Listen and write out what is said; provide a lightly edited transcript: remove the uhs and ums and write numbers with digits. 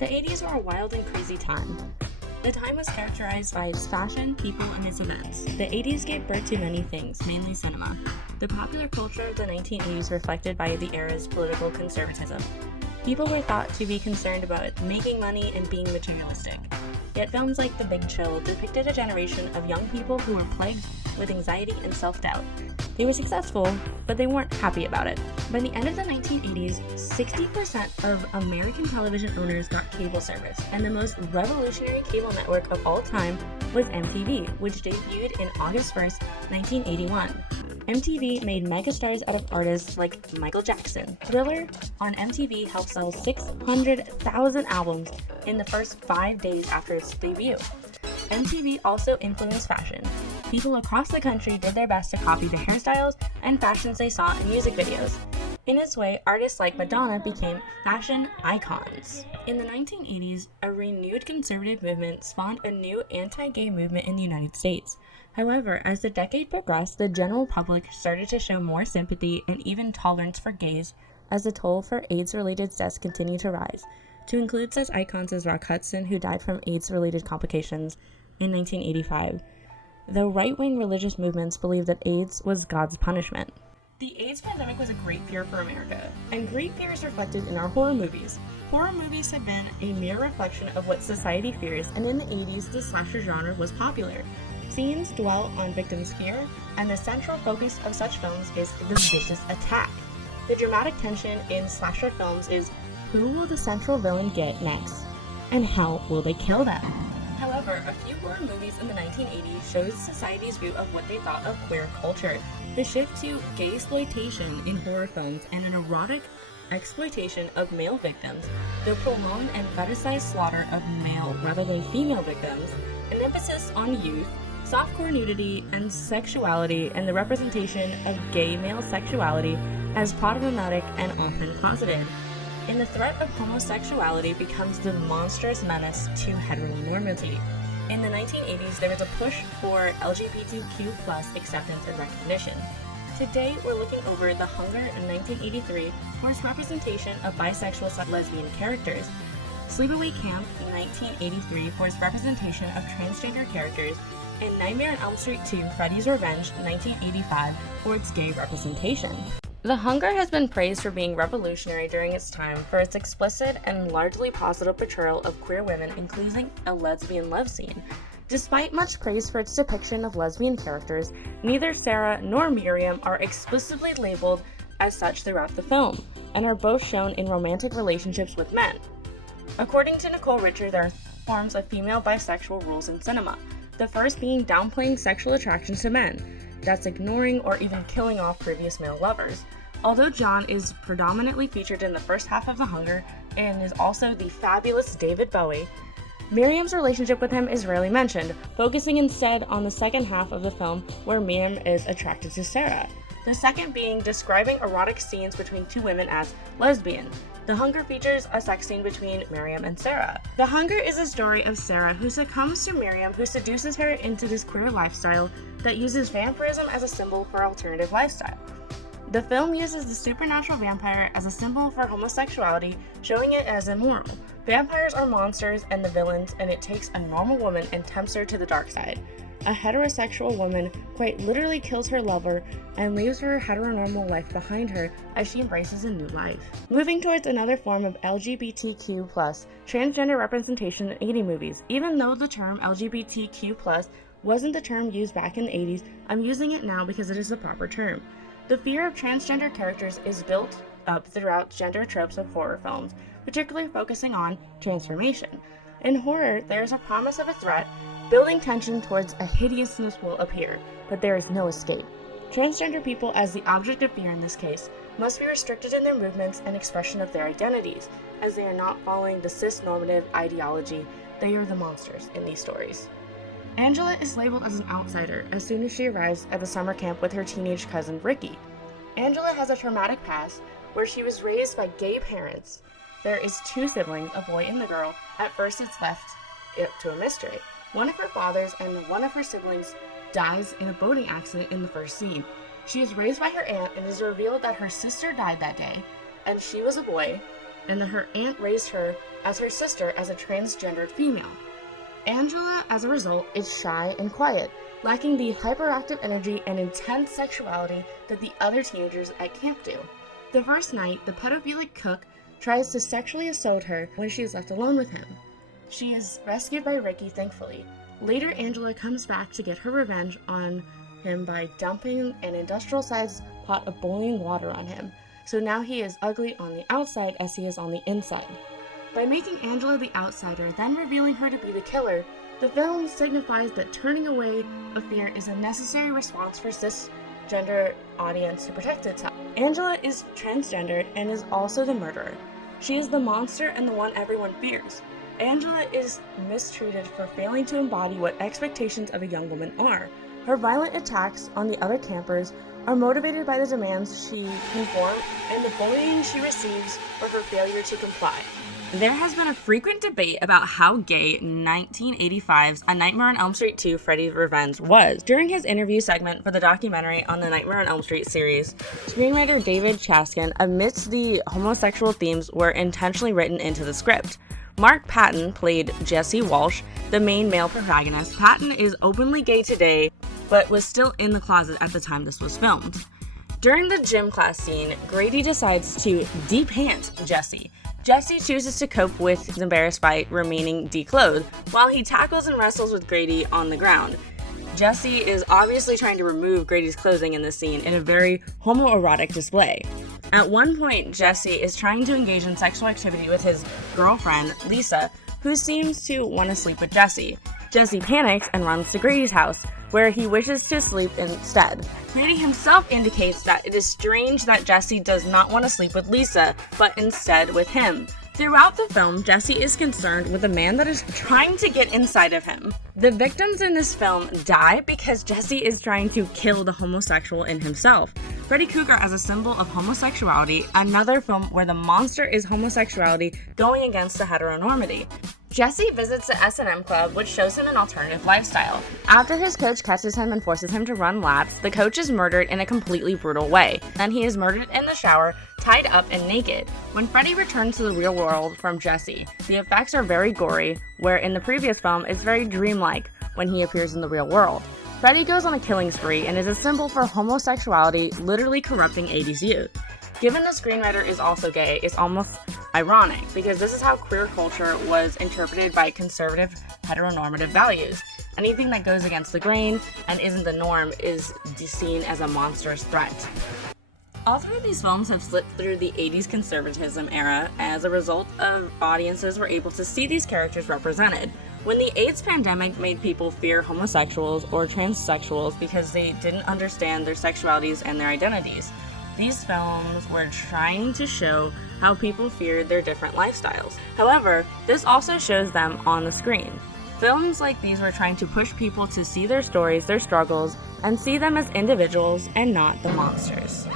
The 80s were a wild and crazy time. The time was characterized by its fashion, people, and its events. The 80s gave birth to many things, mainly cinema. The popular culture of the 1980s reflected by the era's political conservatism. People were thought to be concerned about making money and being materialistic. Yet films like The Big Chill depicted a generation of young people who were plagued with anxiety and self-doubt. They were successful, but they weren't happy about it. By the end of the 1980s, 60% of American television owners got cable service, and the most revolutionary cable network of all time was MTV, which debuted in August 1st, 1981. MTV made megastars out of artists like Michael Jackson. Thriller on MTV helped sell 600,000 albums in the first 5 days after its debut. MTV also influenced fashion. People across the country did their best to copy the hairstyles and fashions they saw in music videos. In its way, artists like Madonna became fashion icons. In the 1980s, a renewed conservative movement spawned a new anti-gay movement in the United States. However, as the decade progressed, the general public started to show more sympathy and even tolerance for gays as the toll for AIDS-related deaths continued to rise, to include such icons as Rock Hudson, who died from AIDS-related complications in 1985. The right-wing religious movements believed that AIDS was God's punishment. The AIDS pandemic was a great fear for America, and great fear is reflected in our horror movies. Horror movies have been a mere reflection of what society fears, and in the 80s, the slasher genre was popular. Scenes dwell on victims' fear, and the central focus of such films is the vicious attack. The dramatic tension in slasher films is, who will the central villain get next, and how will they kill them? However, a few horror movies in the 1980s shows society's view of what they thought of queer culture. The shift to gay exploitation in horror films and an erotic exploitation of male victims, the prolonged and fetishized slaughter of male rather than female victims, an emphasis on youth, softcore nudity and sexuality, and the representation of gay male sexuality as problematic and often closeted. And the threat of homosexuality becomes the monstrous menace to heteronormity. In the 1980s, there was a push for LGBTQ+ acceptance and recognition. Today, we're looking over The Hunger in 1983 for its representation of bisexual lesbian characters, Sleepaway Camp in 1983 for its representation of transgender characters, and Nightmare on Elm Street 2: Freddy's Revenge 1985 for its gay representation. The Hunger has been praised for being revolutionary during its time for its explicit and largely positive portrayal of queer women, including a lesbian love scene. Despite much praise for its depiction of lesbian characters, neither Sarah nor Miriam are explicitly labeled as such throughout the film, and are both shown in romantic relationships with men. According to Nicole Richard, there are forms of female bisexual rules in cinema, the first being downplaying sexual attractions to men. That's ignoring or even killing off previous male lovers. Although John is predominantly featured in the first half of The Hunger and is also the fabulous David Bowie, Miriam's relationship with him is rarely mentioned, focusing instead on the second half of the film where Miriam is attracted to Sarah. The second being describing erotic scenes between two women as lesbian. The Hunger features a sex scene between Miriam and Sarah. The Hunger is a story of Sarah who succumbs to Miriam, who seduces her into this queer lifestyle that uses vampirism as a symbol for alternative lifestyle. The film uses the supernatural vampire as a symbol for homosexuality, showing it as immoral. Vampires are monsters and the villains, and it takes a normal woman and tempts her to the dark side. A heterosexual woman quite literally kills her lover and leaves her heteronormal life behind her as she embraces a new life. Moving towards another form of LGBTQ+, transgender representation in 80 movies. Even though the term LGBTQ+, wasn't the term used back in the 80s, I'm using it now because it is the proper term. The fear of transgender characters is built up throughout gender tropes of horror films, particularly focusing on transformation. In horror, there is a promise of a threat, building tension towards a hideousness will appear, but there is no escape. Transgender people, as the object of fear in this case, must be restricted in their movements and expression of their identities, as they are not following the cis-normative ideology. They are the monsters in these stories. Angela is labeled as an outsider as soon as she arrives at the summer camp with her teenage cousin Ricky. Angela has a traumatic past where she was raised by gay parents. There is two siblings, a boy and a girl. At first it's left to a mystery. One of her fathers and one of her siblings dies in a boating accident in the first scene. She is raised by her aunt and it is revealed that her sister died that day, and she was a boy, and that her aunt raised her as her sister as a transgendered female. Angela, as a result, is shy and quiet, lacking the hyperactive energy and intense sexuality that the other teenagers at camp do. The first night, the pedophilic cook tries to sexually assault her when she is left alone with him. She is rescued by Ricky, thankfully. Later, Angela comes back to get her revenge on him by dumping an industrial-sized pot of boiling water on him, so now he is ugly on the outside as he is on the inside. By making Angela the outsider, then revealing her to be the killer, the film signifies that turning away of fear is a necessary response for cisgender audience to protect itself. Angela is transgendered and is also the murderer. She is the monster and the one everyone fears. Angela is mistreated for failing to embody what expectations of a young woman are. Her violent attacks on the other campers are motivated by the demands she conform and the bullying she receives for her failure to comply. There has been a frequent debate about how gay 1985's A Nightmare on Elm Street 2 Freddy's Revenge was. During his interview segment for the documentary on the Nightmare on Elm Street series, screenwriter David Chaskin admits the homosexual themes were intentionally written into the script. Mark Patton played Jesse Walsh, the main male protagonist. Patton is openly gay today, but was still in the closet at the time this was filmed. During the gym class scene, Grady decides to de-pant Jesse. Jesse chooses to cope with embarrassed by remaining declothed, while he tackles and wrestles with Grady on the ground. Jesse is obviously trying to remove Grady's clothing in this scene in a very homoerotic display. At one point, Jesse is trying to engage in sexual activity with his girlfriend, Lisa, who seems to want to sleep with Jesse. Jesse panics and runs to Grady's house, where he wishes to sleep instead. Grady himself indicates that it is strange that Jesse does not want to sleep with Lisa, but instead with him. Throughout the film, Jesse is concerned with a man that is trying to get inside of him. The victims in this film die because Jesse is trying to kill the homosexual in himself. Freddy Krueger as a symbol of homosexuality, another film where the monster is homosexuality going against the heteronormity. Jesse visits the S&M Club, which shows him an alternative lifestyle. After his coach catches him and forces him to run laps, the coach is murdered in a completely brutal way. Then he is murdered in the shower, tied up and naked. When Freddy returns to the real world from Jesse, the effects are very gory, where in the previous film it's very dreamlike when he appears in the real world. Freddy goes on a killing spree and is a symbol for homosexuality literally corrupting 80s youth. Given the screenwriter is also gay, it's almost ironic, because this is how queer culture was interpreted by conservative heteronormative values. Anything that goes against the grain and isn't the norm is seen as a monstrous threat. All three of these films have slipped through the 80s conservatism era. As a result of audiences were able to see these characters represented. When the AIDS pandemic made people fear homosexuals or transsexuals because they didn't understand their sexualities and their identities, these films were trying to show how people feared their different lifestyles. However, this also shows them on the screen. Films like these were trying to push people to see their stories, their struggles, and see them as individuals and not the monsters.